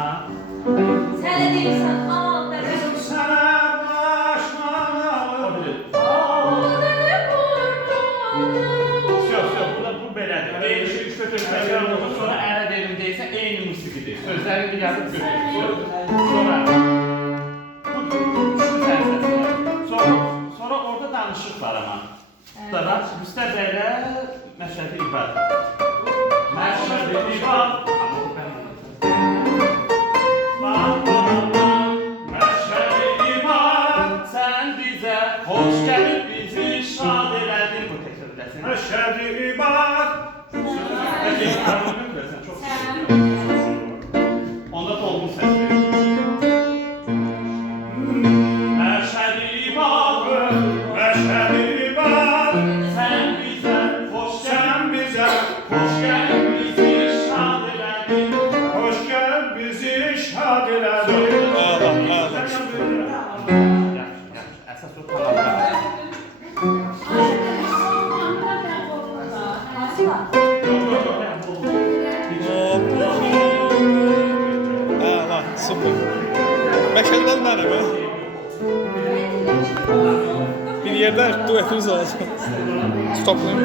Aha. Sen de değilsen al da Kızım sana başlamalı. O bilir. Yok, bu belədir. Değişik götürməklər olur, sonra ərə verim deyirsən, eyni musiqidir. Sözlərini yazıb götürürsün. Sonra bu üçlü fəlsəfə. Sonra orada danışıq var ama. Sonra üstə belə Məşədi İbad. Məşədi İbad. Məşədi İbad. Sən bizə xoş gəlib bizi şad elədin. Bu təkrar edəsin. Məşədi ibad. Onda dolgun ses verir. Məşədi İbad. Məşədi ibad. Sən bizə xoş Sən bizə xoş gəlib bizi şad elədin. hoş gel bizi şad eledin. Ağla. Yaxşı, əsas o tamamdır. Ağla. Super. Məşədidən mənim. Bir yerdə duetimiz olacaq. Toplayım.